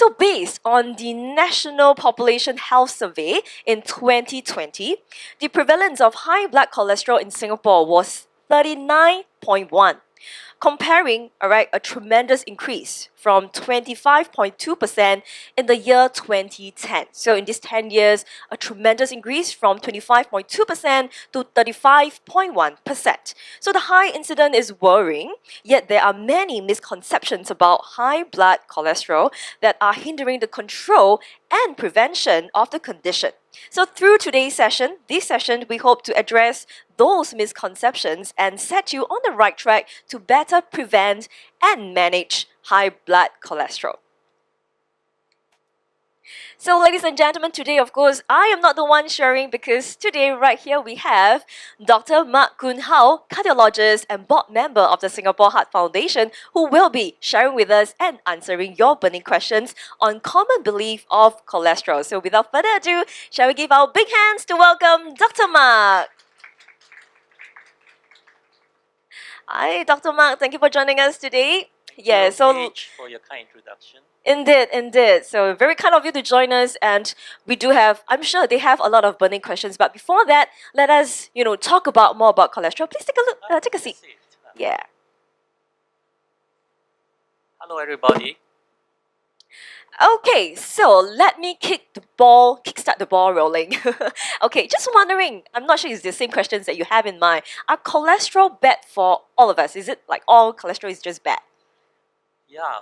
So based on the National Population Health Survey in 2020, the prevalence of high blood cholesterol in Singapore was 39.1, comparing a tremendous increase from 25.2% in the year 2010. So in these 10 years, a tremendous increase from 25.2% to 35.1%. So the high incidence is worrying, yet there are many misconceptions about high blood cholesterol that are hindering the control and prevention of the condition. So through today's session, we hope to address those misconceptions and set you on the right track to better prevent and manage high blood cholesterol. So ladies and gentlemen, today of course, I am not the one sharing because today right here we have Dr. Mark Kun Hao, cardiologist and board member of the Singapore Heart Foundation, who will be sharing with us and answering your burning questions on common belief of cholesterol. So without further ado, shall we give our big hands to welcome Dr. Mark. Hi, Dr. Mark. Thank you for joining us today. Thank you, for your kind introduction. Indeed. So very kind of you to join us, and we do have, I'm sure they have a lot of burning questions. But before that, let us, talk more about cholesterol. Please take a look, take a seat. Yeah. Hello, everybody. Okay, so let me kickstart the ball rolling. Okay, just wondering, I'm not sure it's the same questions that you have in mind. Are cholesterol bad for all of us? Is it like all cholesterol is just bad? Yeah,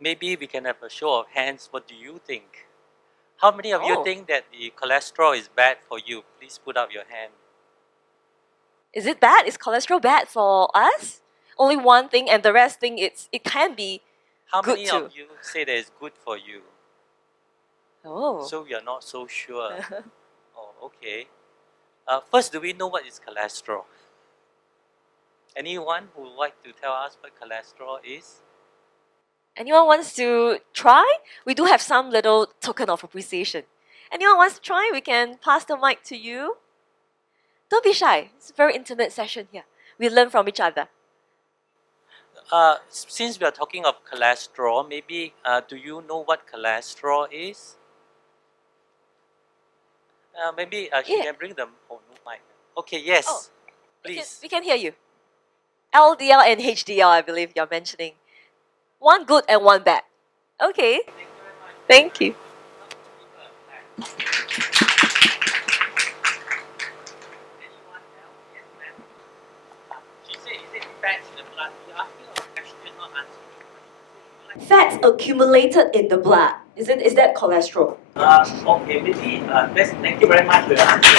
maybe we can have a show of hands. What do you think? How many of you think that the cholesterol is bad for you? Please put up your hand. Is it bad? Is cholesterol bad for us? Only one thing, and the rest thing it can be How good many too. of you say that it's good for you? Oh. So we are not so sure. Oh, okay. First, do we know what is cholesterol? Anyone who would like to tell us what cholesterol is? Anyone wants to try? We do have some little token of appreciation. Anyone wants to try? We can pass the mic to you. Don't be shy. It's a very intimate session here. We learn from each other. Since we are talking of cholesterol, maybe do you know what cholesterol is? Maybe she can bring them. Oh, no mic. Okay, yes. Oh, please. We can hear you. LDL and HDL, I believe you're mentioning. One good and one bad. Okay. Thank you. Fats accumulated in the blood. Is that cholesterol? Okay, maybe thank you very much for your answer.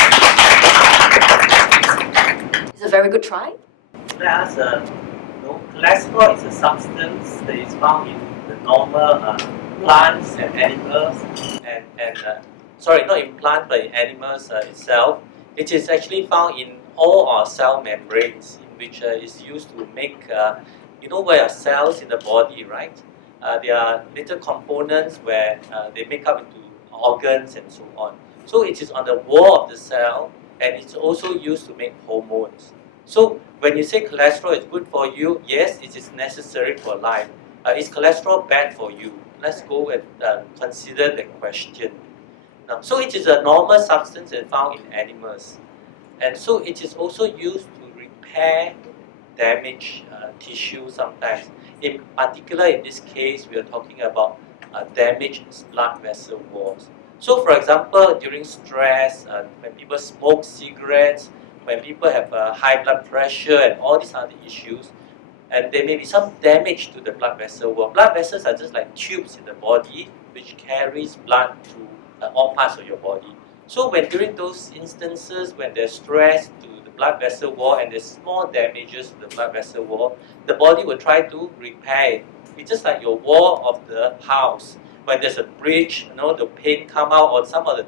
It's a very good try. Cholesterol is a substance that is found in the normal plants and animals, sorry, not in plants but in animals itself. It is actually found in all our cell membranes, in which is used to make, where our cells in the body, right? There are little components where they make up into organs and so on. So it is on the wall of the cell, and it's also used to make hormones. So when you say cholesterol is good for you, yes, it is necessary for life. Is cholesterol bad for you? Let's go and consider the question. Now, so it is a normal substance that's found in animals. And so it is also used to repair damaged tissue sometimes. In particular, in this case, we are talking about damaged blood vessel walls. So for example, during stress, when people smoke cigarettes, when people have high blood pressure and all these other issues, and there may be some damage to the blood vessel wall. Blood vessels are just like tubes in the body which carries blood through all parts of your body. So when during those instances when there's stress to the blood vessel wall and there's small damages to the blood vessel wall, the body will try to repair it. It's just like your wall of the house. When there's a breach, the paint come out or some of the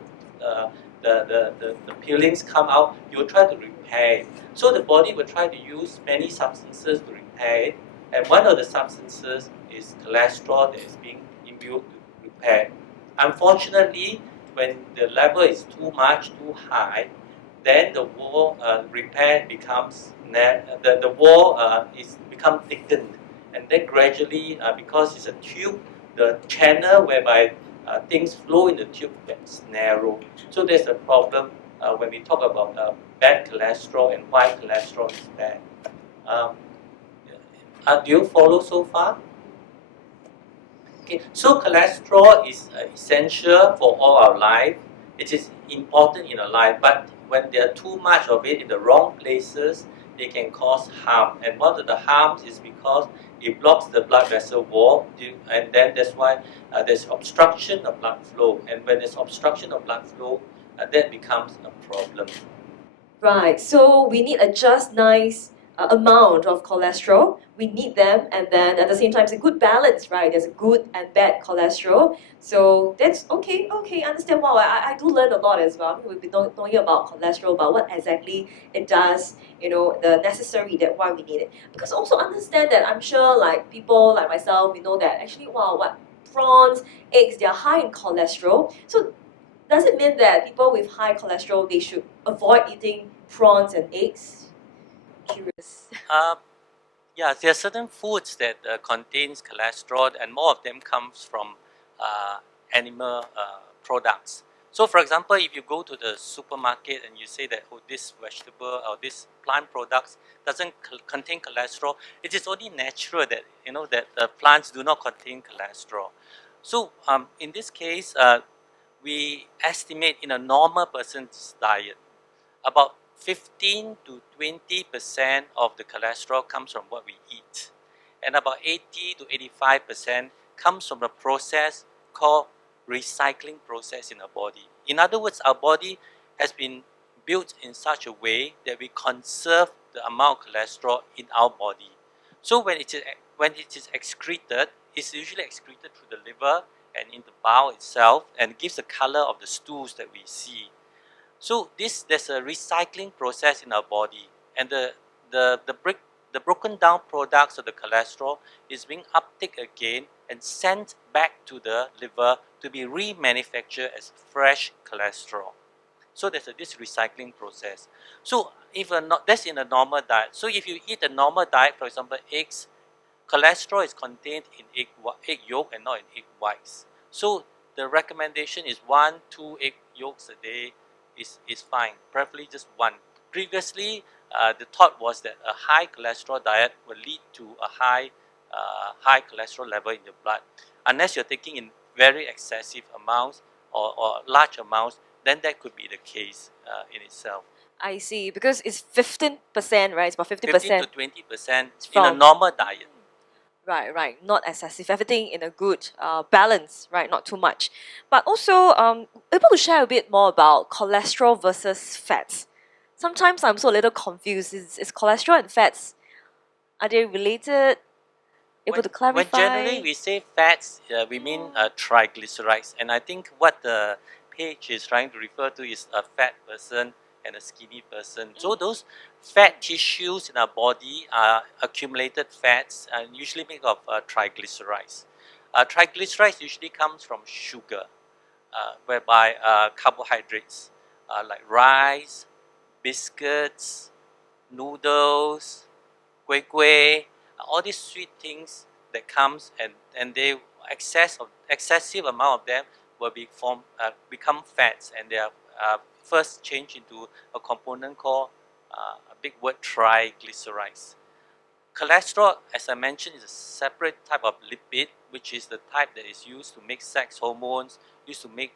peelings come out, you will try to repair it. So the body will try to use many substances to repair it, and one of the substances is cholesterol that is being imbued to repair. Unfortunately, when the level is too much, too high, then the wall repair becomes, the wall is become thickened, and then gradually, because it's a tube, the channel whereby things flow in the tube gets narrow. So there's a problem when we talk about bad cholesterol and why cholesterol is bad. Um, do you follow so far? Okay, so cholesterol is essential for all our life. It is important in our life, but when there are too much of it in the wrong places, they can cause harm. And one of the harms is because it blocks the blood vessel wall, and then that's why there's obstruction of blood flow. And when there's obstruction of blood flow, that becomes a problem. Right, so we need a just nice amount of cholesterol. We need them, and then at the same time, it's a good balance, right? There's a good and bad cholesterol. So that's okay, okay, I understand. Wow, I do learn a lot as well. We've been knowing about cholesterol, about what exactly it does, the necessary that why we need it. Because also understand that I'm sure like people like myself, we know that actually, wow, what prawns, eggs, they're high in cholesterol. So does it mean that people with high cholesterol, they should avoid eating prawns and eggs? Curious. Yeah, there are certain foods that contains cholesterol, and more of them comes from animal products. So, for example, if you go to the supermarket and you say that this vegetable or this plant products doesn't contain cholesterol, it is only natural that that plants do not contain cholesterol. So, in this case, we estimate in a normal person's diet, about 15 to 20% of the cholesterol comes from what we eat, and about 80 to 85% comes from the process called recycling process in our body. In other words, our body has been built in such a way that we conserve the amount of cholesterol in our body. So when it is excreted, it's usually excreted through the liver and in the bowel itself, and gives the color of the stools that we see. So there's a recycling process in our body, and the broken down products of the cholesterol is being uptaken again and sent back to the liver to be remanufactured as fresh cholesterol. So there's this recycling process. So that's in a normal diet. So if you eat a normal diet, for example, eggs, cholesterol is contained in egg yolk and not in egg whites. So the recommendation is 1-2 egg yolks a day is fine, preferably just one. Previously, the thought was that a high cholesterol diet will lead to a high cholesterol level in your blood. Unless you're taking in very excessive amounts or large amounts, then that could be the case in itself. I see, because it's 15%, right? It's about 15 to 50% 20% in a from. normal diet. Right, right. Not excessive. Everything in a good balance, right? Not too much. But also, able to share a bit more about cholesterol versus fats. Sometimes I'm so a little confused. Is cholesterol and fats, are they related? Able to When generally clarify? we say fats, we mean triglycerides. And I think what the page is trying to refer to is a fat person and a skinny person. So those fat tissues in our body are accumulated fats and usually made of triglycerides. Triglycerides usually comes from sugar, whereby carbohydrates like rice, biscuits, noodles, kueh, all these sweet things that comes, and they excessive amount of them will become fats, and they are first changed into a component called a big word triglycerides. Cholesterol, as I mentioned, is a separate type of lipid, which is the type that is used to make sex hormones, used to make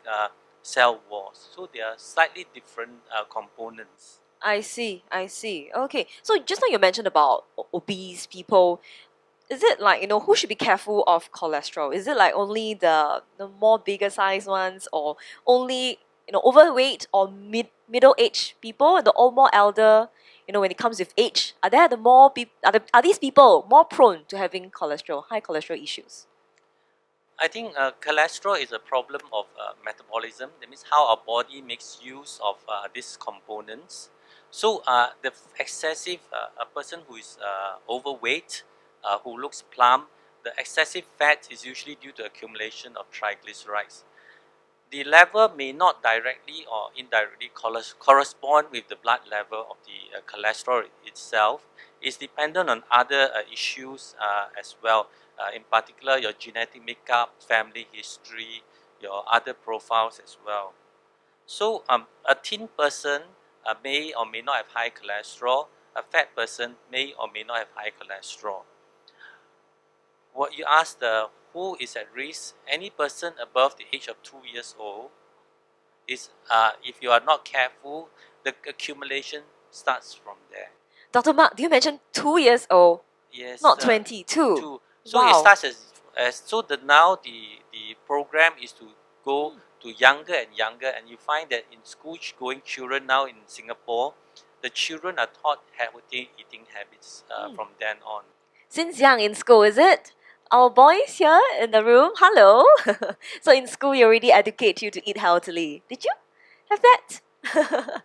cell walls. So they are slightly different components. I see, I see. Okay, so just now you mentioned about obese people. Is it like, who should be careful of cholesterol? Is it like only the more bigger size ones, or only, overweight or middle aged people, the old more elder, when it comes with age, are there the more are these people more prone to having high cholesterol issues? I think cholesterol is a problem of metabolism. That means how our body makes use of these components. So the excessive, a person who is overweight, who looks plump, the excessive fat is usually due to accumulation of triglycerides. the level may not directly or indirectly correspond with the blood level of the cholesterol itself. It's dependent on other issues as well, in particular your genetic makeup, family history, your other profiles as well. So a thin person may or may not have high cholesterol. A fat person may or may not have high cholesterol. What you asked, who is at risk? Any person above the age of 2 years old is, if you are not careful, the accumulation starts from there. Dr. Mark, do you mention 2 years old? Yes, Not 22. two. So it Wow. starts as so that now the program is to go to younger and younger, and you find that in school going children now in Singapore, the children are taught healthy eating habits from then on. Since young in school, is it? Our boys here in the room, hello. So in school, you already educate you to eat healthily. Did you have that?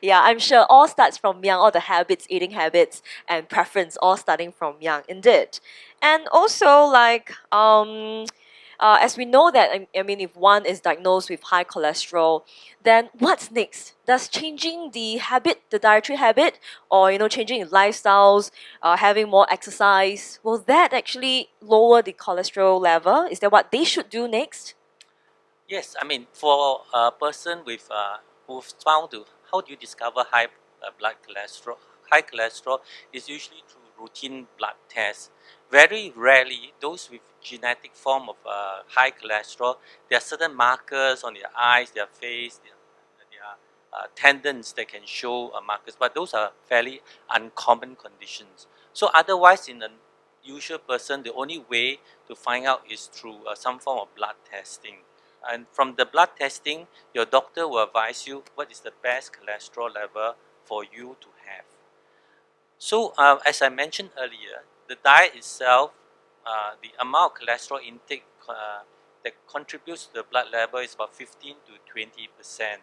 Yeah, I'm sure all starts from young, all the habits, eating habits, and preference, all starting from young, indeed. And also, like, as we know that, I mean, if one is diagnosed with high cholesterol, then what's next? Does changing the habit, the dietary habit, or changing in lifestyles, having more exercise, will that actually lower the cholesterol level? Is that what they should do next? Yes, I mean for a person with who's found to, how do you discover high blood cholesterol? High cholesterol is usually through routine blood tests. Very rarely, those with genetic form of high cholesterol, there are certain markers on their eyes, their face, their tendons that can show markers, but those are fairly uncommon conditions. So otherwise, in a usual person, the only way to find out is through some form of blood testing. And from the blood testing, your doctor will advise you what is the best cholesterol level for you to have. So, as I mentioned earlier, the diet itself, the amount of cholesterol intake that contributes to the blood level is about 15 to 20%.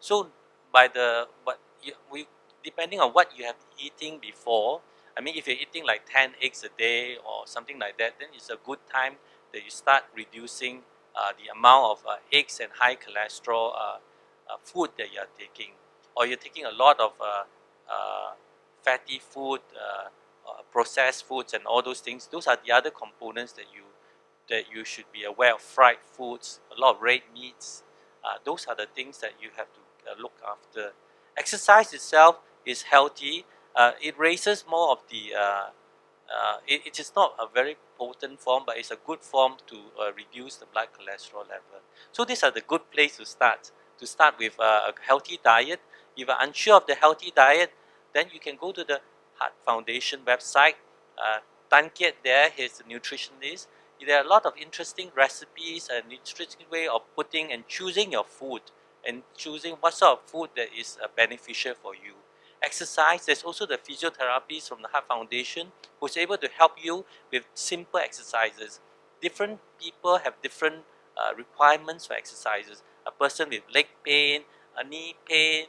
So, by the what you, we depending on what you have eating before, I mean, if you're eating like 10 eggs a day or something like that, then it's a good time that you start reducing the amount of eggs and high cholesterol food that you are taking, or you're taking a lot of fatty food, processed foods, and all those things. Those are the other components that you should be aware of. Fried foods, a lot of red meats. Those are the things that you have to look after. Exercise itself is healthy. It raises more of the. It is not a very potent form, but it's a good form to reduce the blood cholesterol level. So these are the good place to start. To start with a healthy diet. If you're unsure of the healthy diet, then you can go to the Heart Foundation website. Tan Kiet there, he's a nutritionist. There are a lot of interesting recipes and interesting way of putting and choosing your food and choosing what sort of food that is beneficial for you. Exercise, there's also the physiotherapists from the Heart Foundation who's able to help you with simple exercises. Different people have different requirements for exercises. A person with leg pain, a knee pain,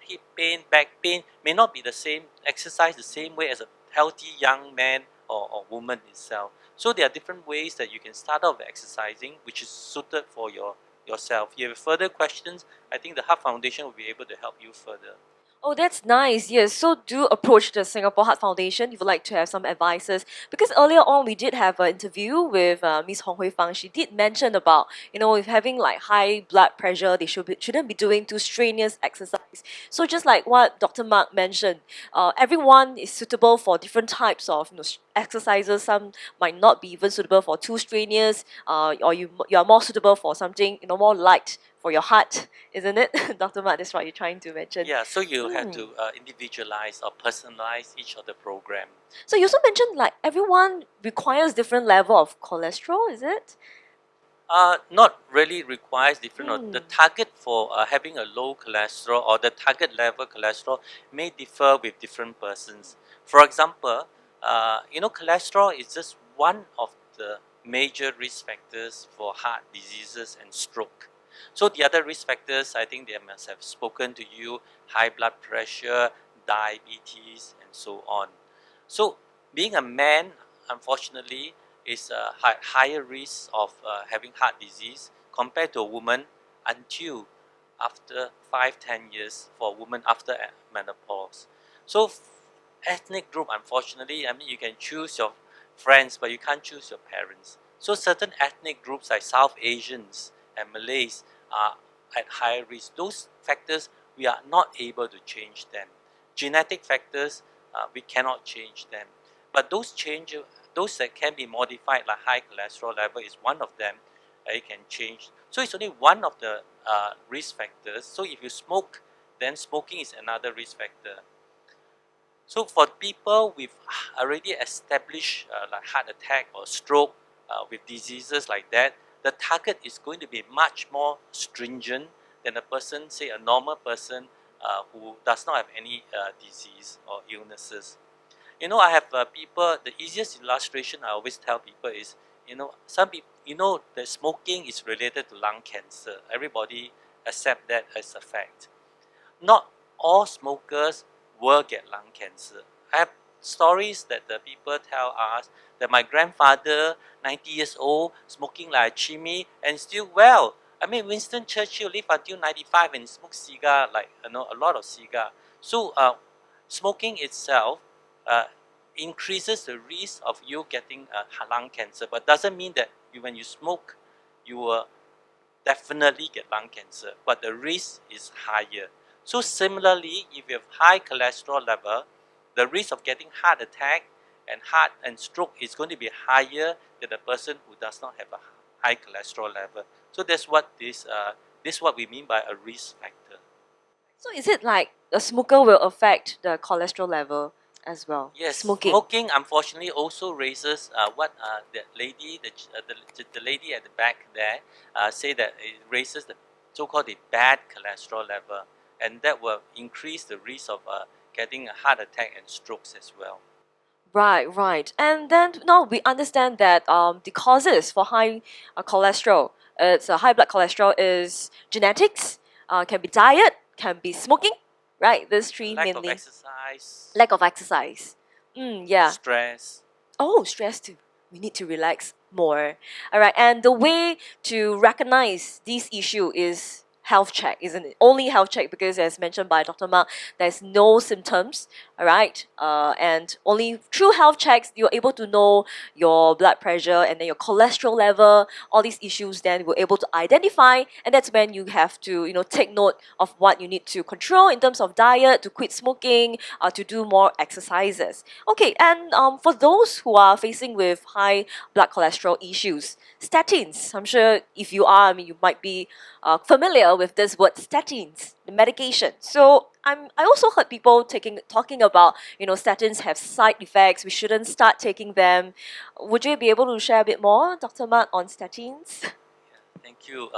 hip pain, back pain may not be the same exercise the same way as a healthy young man or woman itself. So there are different ways that you can start off exercising, which is suited for yourself. If you have further questions, I think the Heart Foundation will be able to help you further. Oh, that's nice. Yes. So do approach the Singapore Heart Foundation if you would like to have some advices. Because earlier on we did have an interview with Miss Hong Hui Fang. She did mention about, if having like high blood pressure, they shouldn't be doing too strenuous exercise. So just like what Dr. Mark mentioned, everyone is suitable for different types of exercises. Some might not be even suitable for too strenuous, or you are more suitable for something more light for your heart, isn't it? Dr. Mark, that's what you're trying to mention. Yeah, so you have to individualize or personalize each of the program. So you also mentioned like everyone requires different level of cholesterol, is it? Not really requires different. The target for having a low cholesterol or the target level cholesterol may differ with different persons. For example, cholesterol is just one of the major risk factors for heart diseases and stroke. So the other risk factors, I think they must have spoken to you: high blood pressure, diabetes, and so on. So being a man, unfortunately, is a higher risk of having heart disease compared to a woman. until after 5-10 years for women after menopause. So ethnic group, unfortunately, I mean, you can choose your friends, but you can't choose your parents. So certain ethnic groups like South Asians and Malays are at higher risk. Those factors, we are not able to change them. Genetic factors, we cannot change them. But those those that can be modified, like high cholesterol level, is one of them. It can change. So it's only one of the risk factors. So if you smoke, then smoking is another risk factor. So for people with already established like heart attack or stroke, with diseases like that, the target is going to be much more stringent than a person, say a normal person who does not have any disease or illnesses. You know, I have people, the easiest illustration I always tell people is, some people, the smoking is related to lung cancer. Everybody accept that as a fact. Not all smokers will get lung cancer. I have stories that the people tell us that my grandfather, 90 years old, smoking like a chimney and still well. I mean, Winston Churchill lived until 95 and smoked cigar, like, a lot of cigar. So smoking itself uh, increases the risk of you getting lung cancer, but doesn't mean that when you smoke, you will definitely get lung cancer, but the risk is higher. So similarly, if you have high cholesterol level, the risk of getting heart attack and heart and stroke is going to be higher than the person who does not have a high cholesterol level. So that's what this what we mean by a risk factor. So is it like a smoker will affect the cholesterol level as well? Yes, Smoking. smoking unfortunately also raises what the lady, the lady at the back there, say that it raises the so-called the bad cholesterol level, and that will increase the risk of getting a heart attack and strokes as well. Right, right. And then now we understand that the causes for high cholesterol, it's high blood cholesterol is genetics, can be diet, can be smoking, right? These three Lack of mainly. exercise, Lack of exercise. Yeah. stress. Oh, stress too. We need to relax more. All right, and the way to recognize this issue is health check, isn't it? Only health check because, as mentioned by Dr. Mark, there's no symptoms. All right, and only through health checks you're able to know your blood pressure and then your cholesterol level. All these issues, then we're able to identify, and that's when you have to take note of what you need to control in terms of diet, to quit smoking, to do more exercises. Okay, and for those who are facing with high blood cholesterol issues, statins. I'm sure if you are, I mean, you might be familiar with this word statins, the medication. So I also heard people talking about statins have side effects. We shouldn't start taking them. Would you be able to share a bit more, Dr. Mark, on statins? Thank you.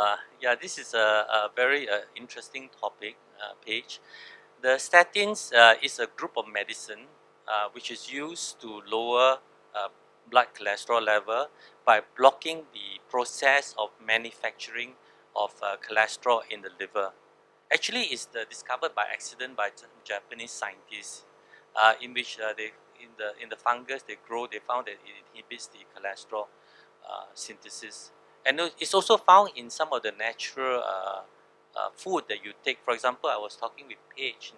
Yeah, this is a very interesting topic, Paige. The statins is a group of medicine which is used to lower blood cholesterol level by blocking the process of manufacturing of cholesterol in the liver. Actually, it's discovered by accident by Japanese scientists, in which they in the fungus they grow, they found that it inhibits the cholesterol synthesis, and it's also found in some of the natural food that you take. For example, I was talking with Paige,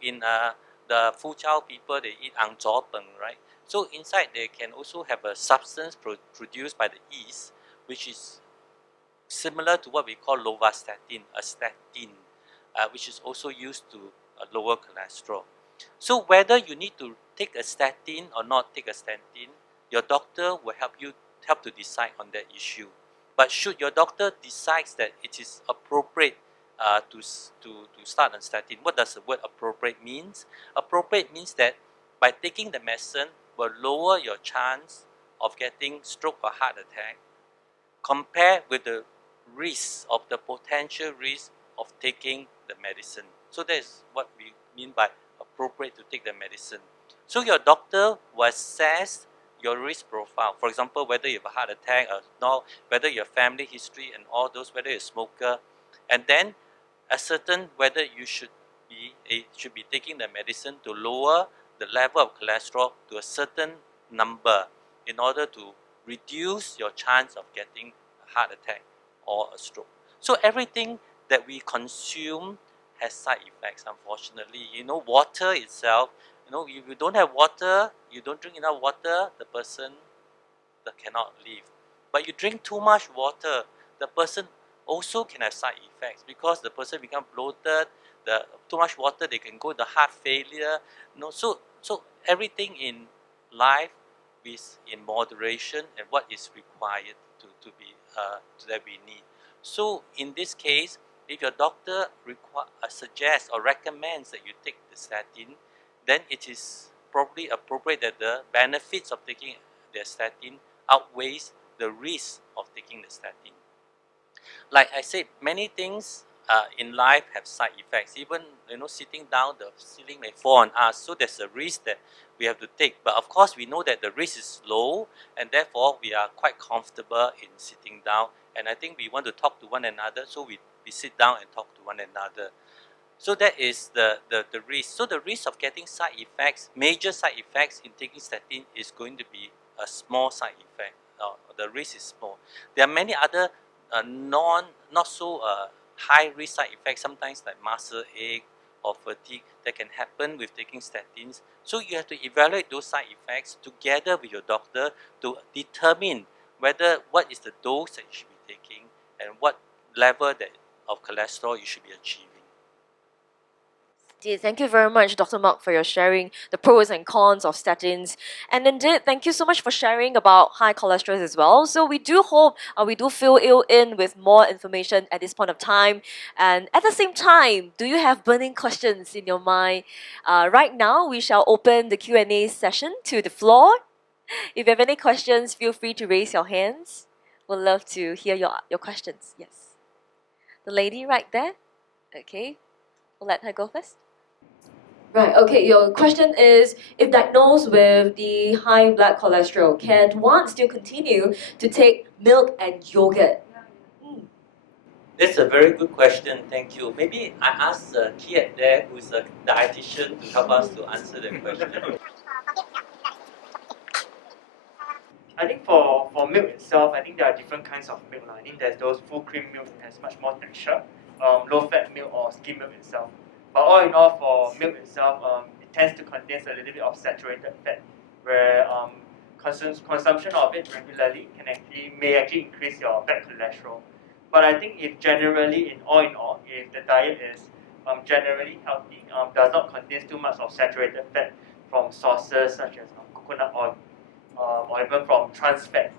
in the Fuzhou people, they eat ang zhou peng, right? So inside they can also have a substance produced by the yeast, which is similar to what we call lovastatin, a statin, which is also used to lower cholesterol. So whether you need to take a statin or not take a statin, your doctor will help to decide on that issue. But should your doctor decides that it is appropriate to start on statin, what does the word appropriate means? Appropriate means that by taking the medicine will lower your chance of getting stroke or heart attack compared with the risk of the potential risk of taking the medicine. So that is what we mean by appropriate to take the medicine. So your doctor will assess your risk profile. For example, whether you have a heart attack or not, whether your family history and all those, whether you're a smoker, and then ascertain whether you should be taking the medicine to lower the level of cholesterol to a certain number in order to reduce your chance of getting a heart attack or a stroke. So everything that we consume has side effects, unfortunately. You know, water itself, you know, if you don't have water, you don't drink enough water, the person that cannot live. But you drink too much water, the person also can have side effects because the person become bloated, the too much water they can go to heart failure. You know, so everything in life is in moderation and what is required to be that we need. So in this case, if your doctor suggests or recommends that you take the statin, then it is probably appropriate that the benefits of taking the statin outweighs the risk of taking the statin. Like I said, many things in life have side effects. Even sitting down, the ceiling may fall on us. So there's a risk that we have to take. But of course, we know that the risk is low, and therefore we are quite comfortable in sitting down. And I think we want to talk to one another, so we sit down and talk to one another. So that is the risk. So the risk of getting side effects, major side effects in taking statin is going to be a small side effect. The risk is small. There are many other not so high risk side effects, sometimes like muscle ache or fatigue that can happen with taking statins. So you have to evaluate those side effects together with your doctor to determine whether what is the dose that you should be taking and what level of cholesterol you should be achieving. Thank you very much, Dr. Mark, for your sharing the pros and cons of statins. And indeed, thank you so much for sharing about high cholesterol as well. So we do hope, we do fill you in with more information at this point of time. And at the same time, do you have burning questions in your mind? Right now, we shall open the Q&A session to the floor. If you have any questions, feel free to raise your hands. We'd love to hear your questions. Yes. The lady right there. Okay. We'll let her go first. Right, okay, your question is, if diagnosed with the high blood cholesterol, can one still continue to take milk and yogurt? That's a very good question, thank you. Maybe I ask Kiet there, who's a dietitian, to help us to answer the question. I think for milk itself, I think there are different kinds of milk. I think there's those full cream milk that has much more texture, low-fat milk or skim milk itself. But all in all, for milk itself, it tends to contain a little bit of saturated fat, where consumption of it regularly may actually increase your bad cholesterol. But I think if generally, in all, if the diet is generally healthy, does not contain too much of saturated fat from sources such as coconut oil, or even from trans fat,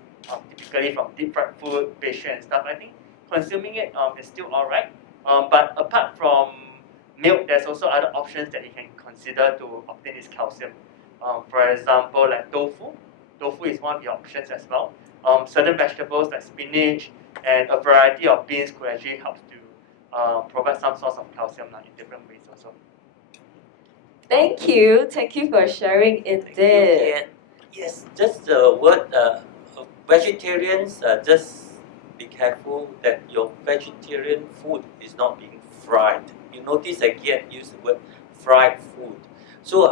typically from deep fried food, pastry and stuff, I think consuming it is still alright. But apart from milk, there's also other options that you can consider to obtain this calcium. For example, like tofu. Tofu is one of the options as well. Certain vegetables like spinach and a variety of beans could actually help to provide some source of calcium in different ways also. Thank you for sharing indeed. Yes, just the word vegetarians, just be careful that your vegetarian food is not being fried. You notice again, use the word fried food. So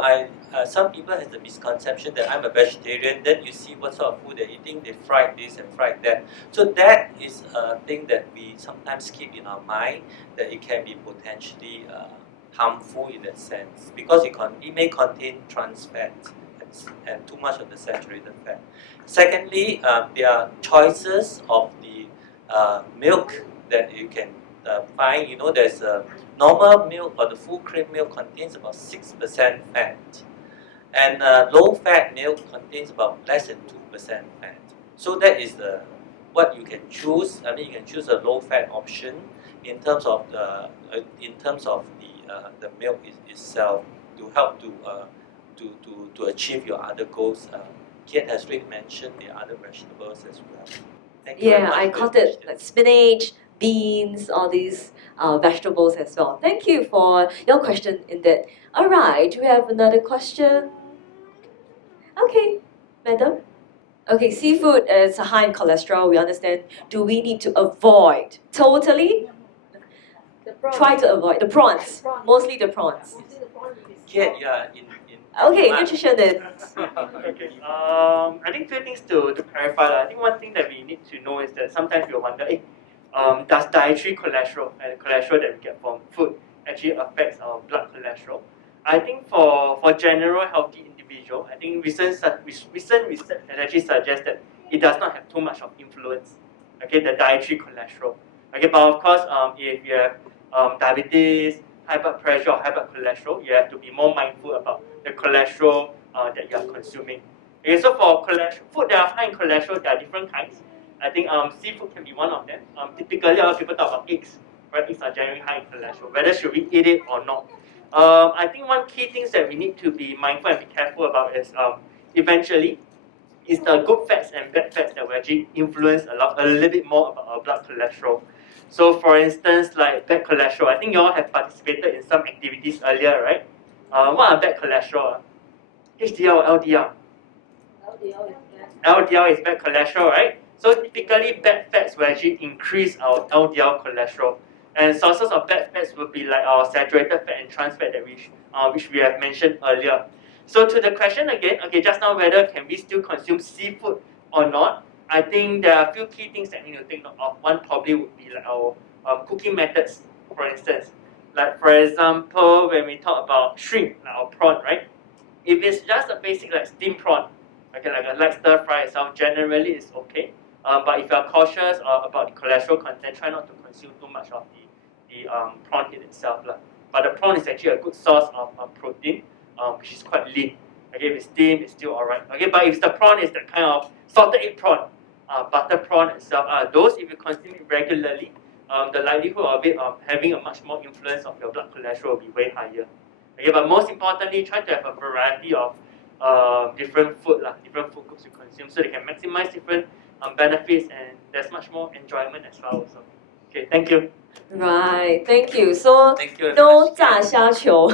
some people have the misconception that I'm a vegetarian, then you see what sort of food they're eating, they fried this and fried that. So that is a thing that we sometimes keep in our mind, that it can be potentially harmful in that sense, because it may contain trans fat and too much of the saturated fat. Secondly, there are choices of the milk that you can find. You know, there's a normal milk or the full cream milk contains about 6% fat, and low-fat milk contains about less than 2% fat. So that is what you can choose. I mean, you can choose a low-fat option in terms of the milk itself to help to achieve your other goals. Kiet has already mentioned the other vegetables as well. Thank you very much I for caught your it, question. like spinach, beans, all these vegetables as well. Thank you for your question indeed. Alright, do we have another question? Okay, madam. Okay, seafood is high in cholesterol, we understand. Do we need to avoid totally? Try to avoid the prawns, mostly the prawns. Kiet, you are in Okay, demand. nutritionist. Okay. I think few things to clarify. I think one thing that we need to know is that sometimes we wonder, does dietary cholesterol and cholesterol that we get from food actually affects our blood cholesterol? I think for general healthy individual, I think recent research has actually suggests that it does not have too much of influence. Okay, the dietary cholesterol. Okay, but of course, if you have diabetes, high blood pressure, or high blood cholesterol, you have to be more mindful about the cholesterol that you are consuming. Okay, so for cholesterol, food that are high in cholesterol, there are different kinds. I think seafood can be one of them. Typically, a lot of people talk about eggs. Right, eggs are generally high in cholesterol. Whether should we eat it or not? I think one key things that we need to be mindful and be careful about is eventually is the good fats and bad fats that will actually influence a little bit more about our blood cholesterol. So, for instance, like bad cholesterol, I think you all have participated in some activities earlier, right? What are bad cholesterol? HDL or LDL? LDL is bad cholesterol, right? So typically, bad fats will actually increase our LDL cholesterol. And sources of bad fats will be like our saturated fat and trans fat that which we have mentioned earlier. So to the question again, okay, just now whether can we still consume seafood or not? I think there are a few key things that we need to think of. One probably would be like our cooking methods, for instance. Like for example, when we talk about shrimp, like our prawn, right? If it's just a basic like steamed prawn, okay, like a light stir fry itself, generally it's okay. But if you're cautious about the cholesterol content, try not to consume too much of the prawn in itself. But the prawn is actually a good source of protein, which is quite lean. Okay, if it's steamed, it's still alright. Okay, but if the prawn is that kind of salted egg prawn, butter prawn itself, those if you consume it regularly, the likelihood of it having a much more influence of your blood cholesterol will be way higher. Okay, but most importantly, try to have a variety of different different food groups you consume, so they can maximize different benefits, and there's much more enjoyment as well. Also, okay, thank you. Right, thank you. So Thank you very no much. 炸虾球,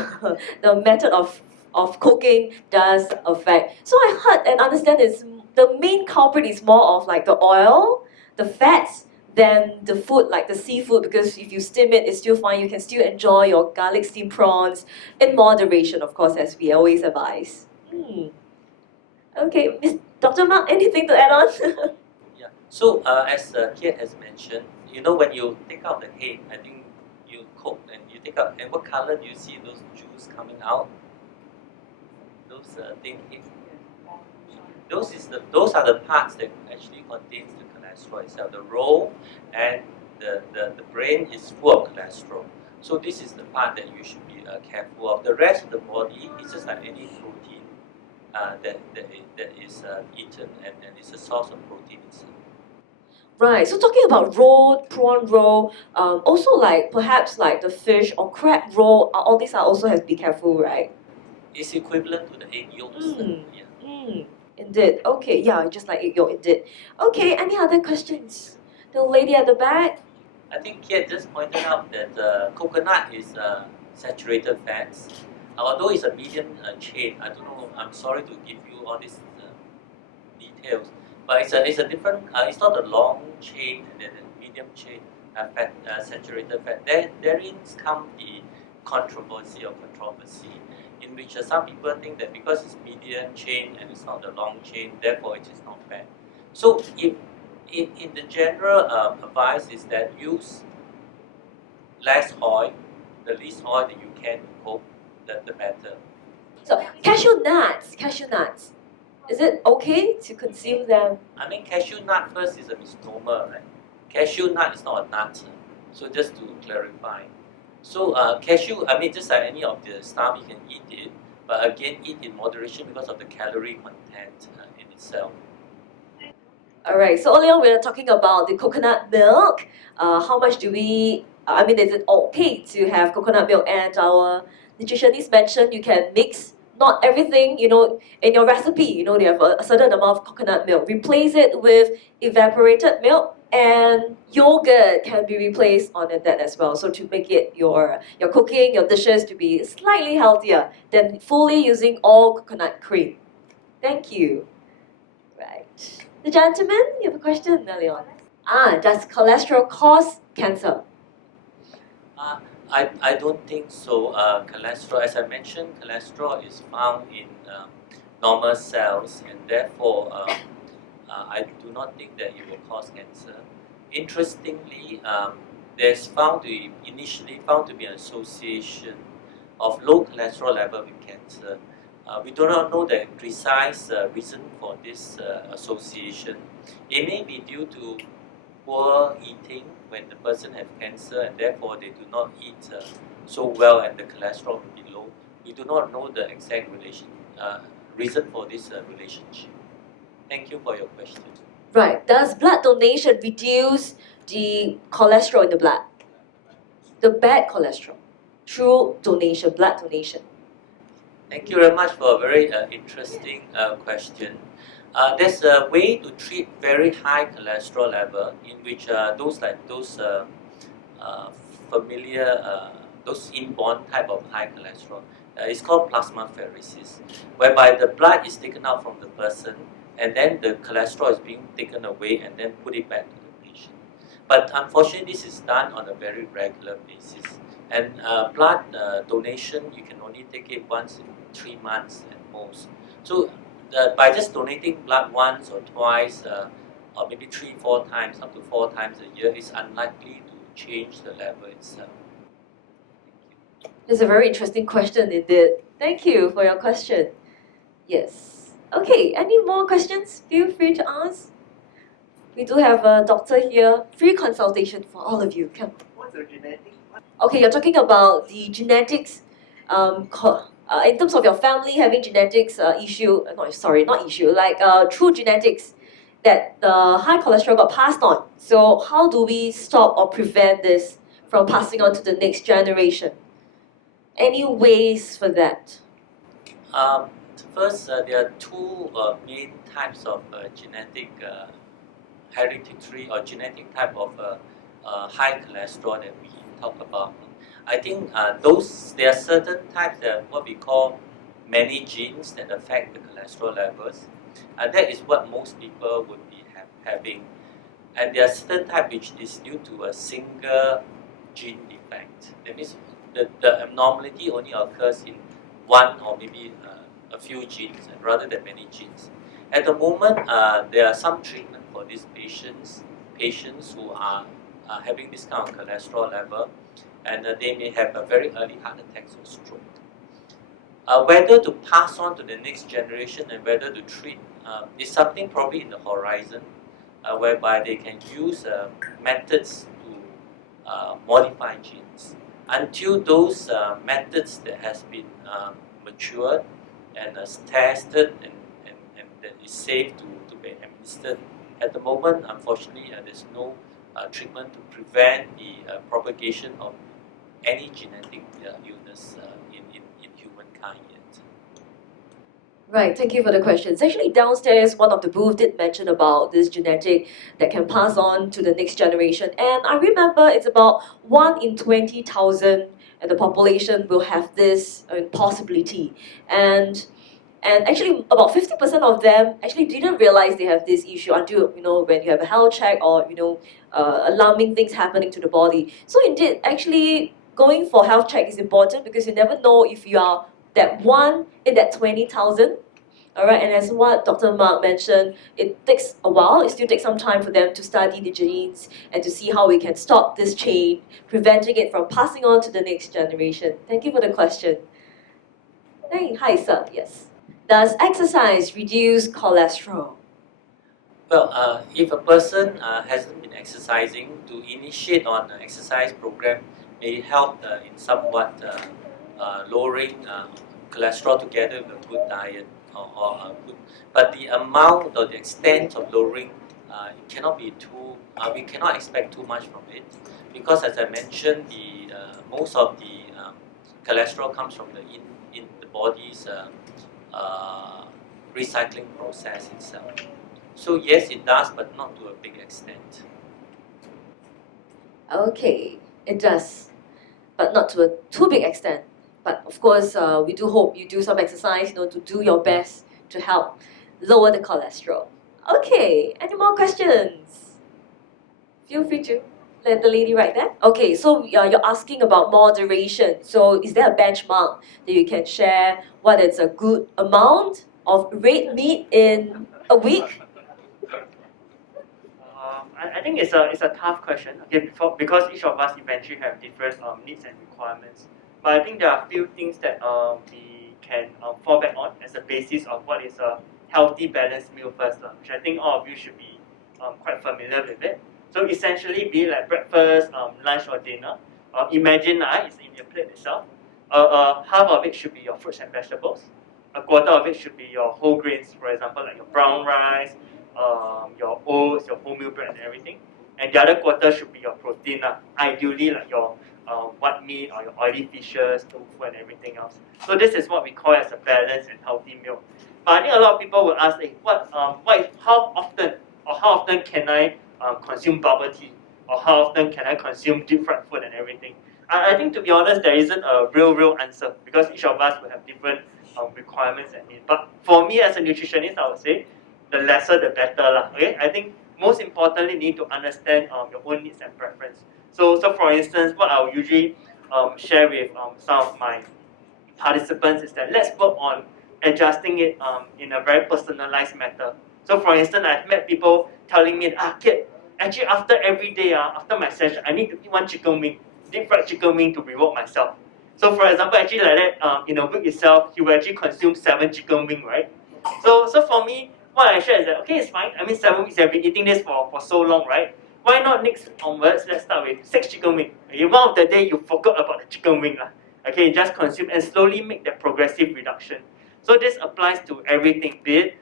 the method of cooking does affect. So I heard and understand is the main culprit is more of like the oil, the fats, than the food like the seafood, because if you steam it, it's still fine. You can still enjoy your garlic steamed prawns in moderation, of course, as we always advise. Okay, Dr. Mark, anything to add on? Yeah. So as Kiet has mentioned, you know when you take out the head, I think you cook and you take out, and what color do you see those juice coming out? Those things. Those are the parts that actually contains the cholesterol itself. The roe and the brain is full of cholesterol. So this is the part that you should be careful of. The rest of the body is just like any protein that is eaten, and it's a source of protein itself. Right. So talking about roll, prawn roll, also like perhaps like the fish or crab roll, all these are also have to be careful, right? It's equivalent to the egg yolks. Yeah. Indeed. Okay. Yeah. Just like egg yolk. Indeed. Okay. Any other questions? The lady at the back. I think Kiet just pointed out that coconut is saturated fats. Although it's a medium chain, I don't know. I'm sorry to give you all these details, but it's a different. It's not a long chain and then a medium chain fat, saturated fat. Therein come the controversy or controversy, in which some people think that because it's medium chain and it's not a long chain, therefore it is not fat. So if in the general advice is that use less oil, the least oil that you can to cook, the better. So cashew nuts. Cashew nuts. Is it okay to consume them? I mean, cashew nut first is a misnomer, right? Cashew nut is not a nut. So just to clarify. So cashew, I mean, just like any of the stuff, you can eat it, but again, eat in moderation because of the calorie content in itself. Alright, so earlier we were talking about the coconut milk. How much do we, I mean, is it okay to have coconut milk? And our nutritionist mentioned you can mix not everything, in your recipe, they have a certain amount of coconut milk. Replace it with evaporated milk, and yogurt can be replaced on that as well. So to make it your cooking, your dishes to be slightly healthier than fully using all coconut cream. Thank you. Right. The gentleman, you have a question early on. Does cholesterol cause cancer? I don't think so. Cholesterol, as I mentioned, cholesterol is found in normal cells, and therefore I do not think that it will cause cancer. interestingly, there's initially found to be an association of low cholesterol level with cancer. We do not know the precise reason for this association. It may be due to poor eating when the person has cancer and therefore they do not eat so well and the cholesterol will be low. We do not know the exact reason for this relationship. Thank you for your question. Right. Does blood donation reduce the cholesterol in the blood? The bad cholesterol through donation, blood donation. Thank you very much for a very interesting question. There's a way to treat very high cholesterol level in which those uh, familiar, those inborn type of high cholesterol. It's called plasmapheresis, whereby the blood is taken out from the person and then the cholesterol is being taken away and then put it back to the patient. But unfortunately, this is done on a very regular basis. And blood donation, you can only take it once in 3 months at most. So by just donating blood once or twice, or maybe 3-4 times, up to 4 times a year, is unlikely to change the level itself. It's a very interesting question indeed. Thank you for your question. Yes. Okay, any more questions? Feel free to ask. We do have a doctor here. Free consultation for all of you. Come. What's the genetic? Okay, you're talking about the genetics, in terms of your family having genetics issue, not issue, like through genetics, that the high cholesterol got passed on. So how do we stop or prevent this from passing on to the next generation? Any ways for that? First, there are two main types of genetic hereditary or genetic type of high cholesterol that we talk about. I think there are certain types that what we call many genes that affect the cholesterol levels. That is what most people would be having. And there are certain types which is due to a single gene defect. That means the abnormality only occurs in one or maybe a few genes rather than many genes. At the moment, there are some treatment for these patients who are having this kind of cholesterol level, and they may have a very early heart attacks or stroke. Whether to pass on to the next generation and whether to treat is something probably in the horizon, whereby they can use methods to modify genes. Until those methods that has been matured and tested and that is safe to be administered, at the moment, unfortunately, there's no treatment to prevent the propagation of any genetic illness in humankind yet. Right, thank you for the questions. Actually, downstairs, one of the booth did mention about this genetic that can pass on to the next generation. And I remember it's about 1 in 20,000 and the population will have this possibility. And actually, about 50% of them actually didn't realize they have this issue until, when you have a health check or, alarming things happening to the body. So indeed, actually, going for health check is important because you never know if you are that 1 in that 20,000. All right, and as what Dr. Mark mentioned, it takes a while, it still takes some time for them to study the genes and to see how we can stop this chain, preventing it from passing on to the next generation. Thank you for the question. Hey, hi, sir. Yes. Does exercise reduce cholesterol? Well, if a person hasn't been exercising, to initiate on an exercise program may help in somewhat lowering cholesterol together with a good diet or good. But the amount or the extent of lowering it cannot be too. We cannot expect too much from it because, as I mentioned, the most of the cholesterol comes from in the body's recycling process itself. So yes, it does, but not to a big extent. Okay, it does, but not to a too big extent. But of course, we do hope you do some exercise, to do your best to help lower the cholesterol. Okay, any more questions? Feel free to let the lady right there. Okay, so you're asking about moderation. So is there a benchmark that you can share? What is a good amount of red meat in a week? I think it's a tough question. Okay, because each of us eventually have different needs and requirements. But I think there are a few things that we can fall back on as a basis of what is a healthy balanced meal first, which I think all of you should be quite familiar with it. So essentially, be it like breakfast, lunch, or dinner. Imagine it's in your plate itself. Half of it should be your fruits and vegetables. A quarter of it should be your whole grains, for example, like your brown rice, your oats, your wholemeal bread, and everything. And the other quarter should be your protein, ideally like your white meat or your oily fishes, tofu, and everything else. So this is what we call as a balanced and healthy meal. But I think a lot of people will ask, how often can I consume bubble tea, or how often can I consume deep fried food and everything? I think to be honest, there isn't a real answer because each of us will have different requirements and needs. But for me as a nutritionist, I would say the lesser the better lah. Okay, I think most importantly, you need to understand your own needs and preference. So for instance, what I will usually share with some of my participants is that let's work on adjusting it in a very personalized manner. So for instance, I've met people telling me, kid, actually after every day, after my session, I need to eat one chicken wing, deep fried chicken wing to reward myself. So for example, actually like that, in a week itself, you will actually consume 7 chicken wing, right? So for me, what I share is that, okay, it's fine. I mean, 7 weeks I've been eating this for so long, right? Why not next onwards, let's start with 6 chicken wing. Okay, one of the day you forgot about the chicken wing. Okay, just consume and slowly make that progressive reduction. So this applies to everything, be it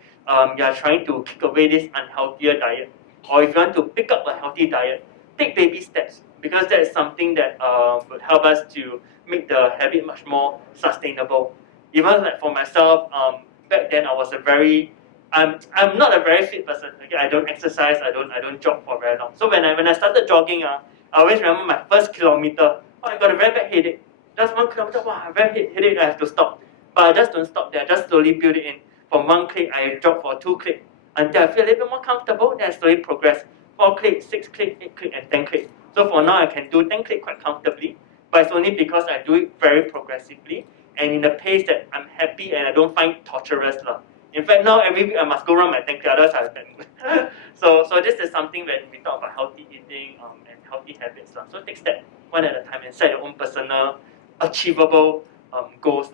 you are trying to kick away this unhealthier diet, or if you want to pick up a healthy diet, take baby steps, because that is something that would help us to make the habit much more sustainable. Even like for myself, back then I was I'm not a very fit person. Okay, I don't exercise, I don't jog for very long. So when I started jogging, I always remember my first kilometer. Oh, I got a very bad headache. Just 1 kilometer, wow, very headache, I have to stop. But I just don't stop there, I just slowly build it in. From 1 click, I jog for 2 clicks until I feel a little bit more comfortable, then I slowly progress. 4 clicks, 6 clicks, 8 clicks, and 10 clicks. So for now, I can do 10 clicks quite comfortably, but it's only because I do it very progressively and in a pace that I'm happy and I don't find torturous. In fact, now every week I must go around my 10 clicks, otherwise I have bad mood. So this is something when we talk about healthy eating and healthy habits. So take step one at a time and set your own personal, achievable goals.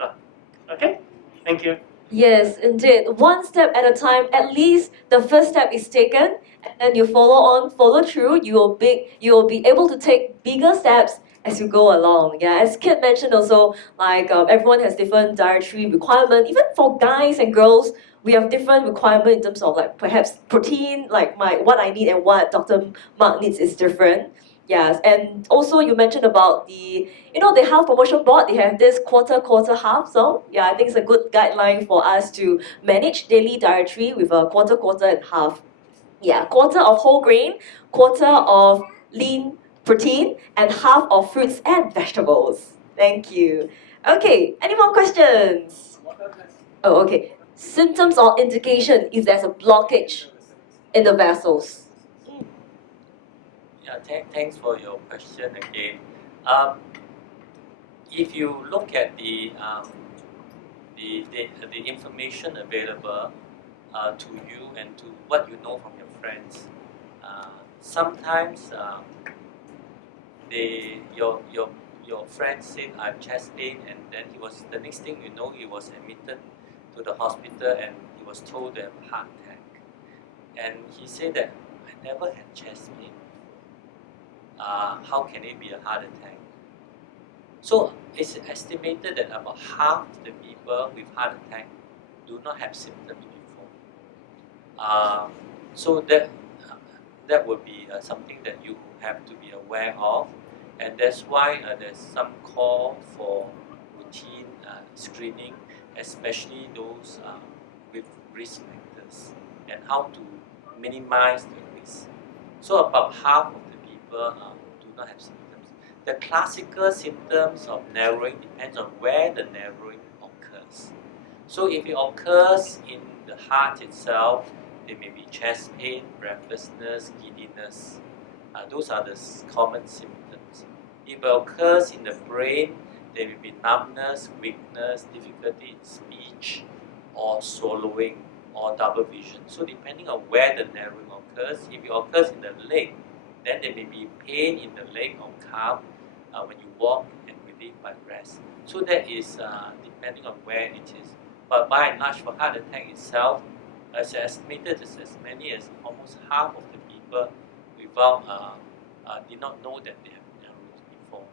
Okay? Thank you. Yes, indeed. One step at a time, at least the first step is taken, and then you follow through, you will be able to take bigger steps as you go along. Yeah, as Kit mentioned also, like everyone has different dietary requirement. Even for guys and girls, we have different requirement in terms of like perhaps protein, like what I need and what Dr. Mark needs is different. Yes, and also you mentioned about the health promotion board. They have this quarter half. So yeah, I think it's a good guideline for us to manage daily dietary with a quarter and half. Yeah, quarter of whole grain, quarter of lean protein, and half of fruits and vegetables. Thank you. Okay, any more questions? Oh, okay. Symptoms or indication if there's a blockage in the vessels. Yeah, thanks for your question again. If you look at the information available to you and to what you know from your friends, sometimes your friend said I have chest pain, and then the next thing you know he was admitted to the hospital and he was told to have a heart attack, and he said that I never had chest pain. How can it be a heart attack? So it's estimated that about half the people with heart attack do not have symptoms before. So that would be something that you have to be aware of, and that's why there's some call for routine screening, especially those with risk factors, and how to minimize the risk. So about half of the people do not have symptoms. The classical symptoms of narrowing depends on where the narrowing occurs. So if it occurs in the heart itself, there may be chest pain, breathlessness, giddiness. Those are the common symptoms. If it occurs in the brain, there may be numbness, weakness, difficulty in speech, or swallowing. or double vision. So depending on where the narrowing occurs, if it occurs in the leg, then there may be pain in the leg or calf when you walk and relief by rest. So that is depending on where it is. But by and large, for heart attack itself, as estimated, as many as almost half of the people without did not know that they have narrowed before.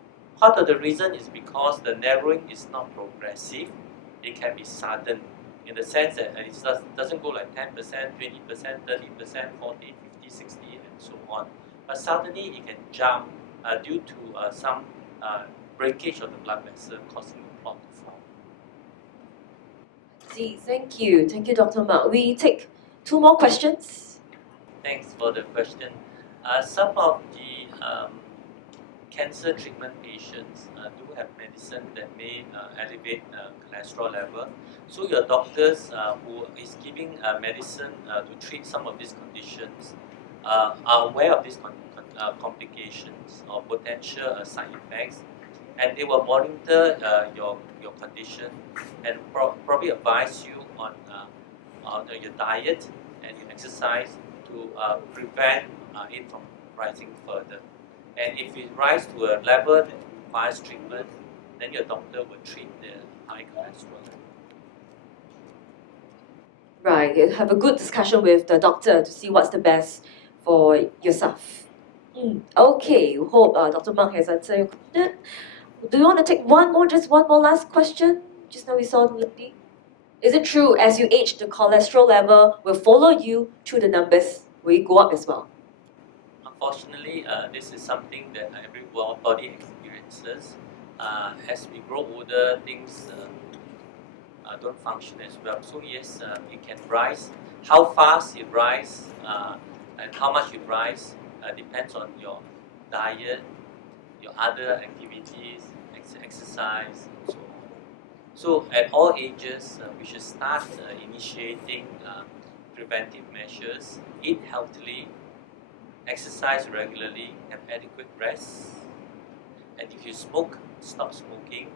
Part of the reason is because the narrowing is not progressive. It can be sudden, in the sense that it doesn't go like 10%, 20%, 30%, 40, 50, 60, and so on. But suddenly it can jump due to some breakage of the blood vessel causing the clot to form. See, thank you. Thank you, Dr. Mark. We take 2 more questions. Thanks for the question. Some of the cancer treatment patients do have medicine that may elevate cholesterol level. So your doctors who is giving medicine to treat some of these conditions are aware of these complications or potential side effects, and they will monitor your condition and probably advise you on your diet and your exercise to prevent it from rising further. And if it rises to a level that requires treatment, then your doctor will treat the high cholesterol level. Right, you have a good discussion with the doctor to see what's the best for yourself. Okay, hope Dr. Mark has answered your question. Do you want to take just one more last question? Just now we saw Lee. Is it true as you age, the cholesterol level will follow you through the numbers? Will it go up as well? Unfortunately, this is something that every body experiences. As we grow older, things don't function as well. So yes, it can rise. How fast it rises and how much it rises depends on your diet, your other activities, exercise, and so on. So at all ages, we should start initiating preventive measures, eat healthily, exercise regularly, have adequate rest, and if you smoke, stop smoking,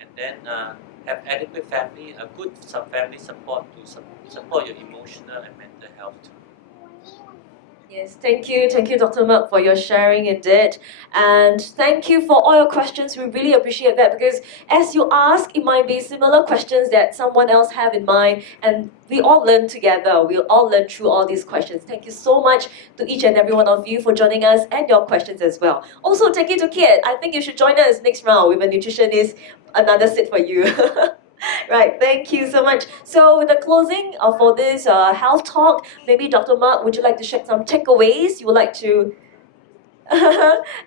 and then have adequate family, a good family support to support your emotional and mental health too. Yes, thank you, Dr. Mark, for your sharing indeed. And thank you for all your questions. We really appreciate that because as you ask, it might be similar questions that someone else have in mind, and we all learn together. We'll all learn through all these questions. Thank you so much to each and every one of you for joining us and your questions as well. Also, thank you to Kit. I think you should join us next round with a nutritionist, another sit for you. Right, thank you so much. So with the closing for this health talk, maybe Dr. Mark, would you like to share some takeaways you would like to?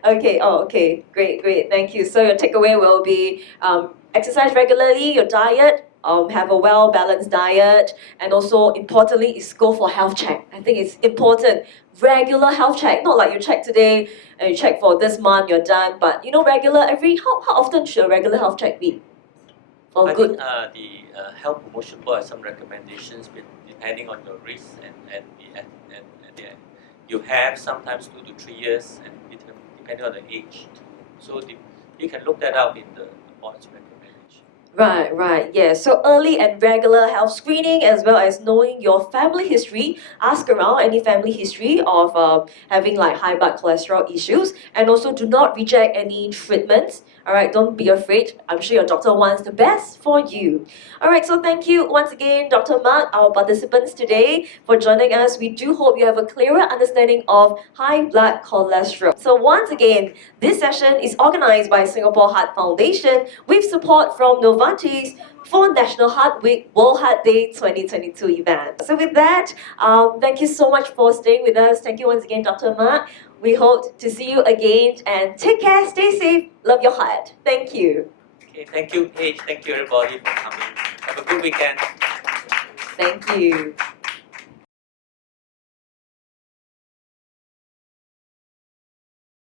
Okay, great, thank you. So your takeaway will be exercise regularly, your diet, have a well-balanced diet, and also importantly is go for health check. I think it's important. Regular health check, not like you check today and you check for this month, you're done, but regular how often should a regular health check be? I think the Health Promotion Board has some recommendations depending on your risk and you have sometimes 2 to 3 years and depending on the age. So you can look that up in the board's recommendation. Right, yeah. So early and regular health screening as well as knowing your family history. Ask around any family history of having like high blood cholesterol issues, and also do not reject any treatments. Alright, don't be afraid. I'm sure your doctor wants the best for you. Alright, so thank you once again, Dr. Mark, our participants today, for joining us. We do hope you have a clearer understanding of high blood cholesterol. So once again, this session is organized by Singapore Heart Foundation with support from Novartis for National Heart Week World Heart Day 2022 event. So with that, thank you so much for staying with us. Thank you once again, Dr. Mark. We hope to see you again and take care, stay safe, love your heart. Thank you. Okay, thank you, Paige. Thank you, everybody, for coming. Have a good weekend. Thank you.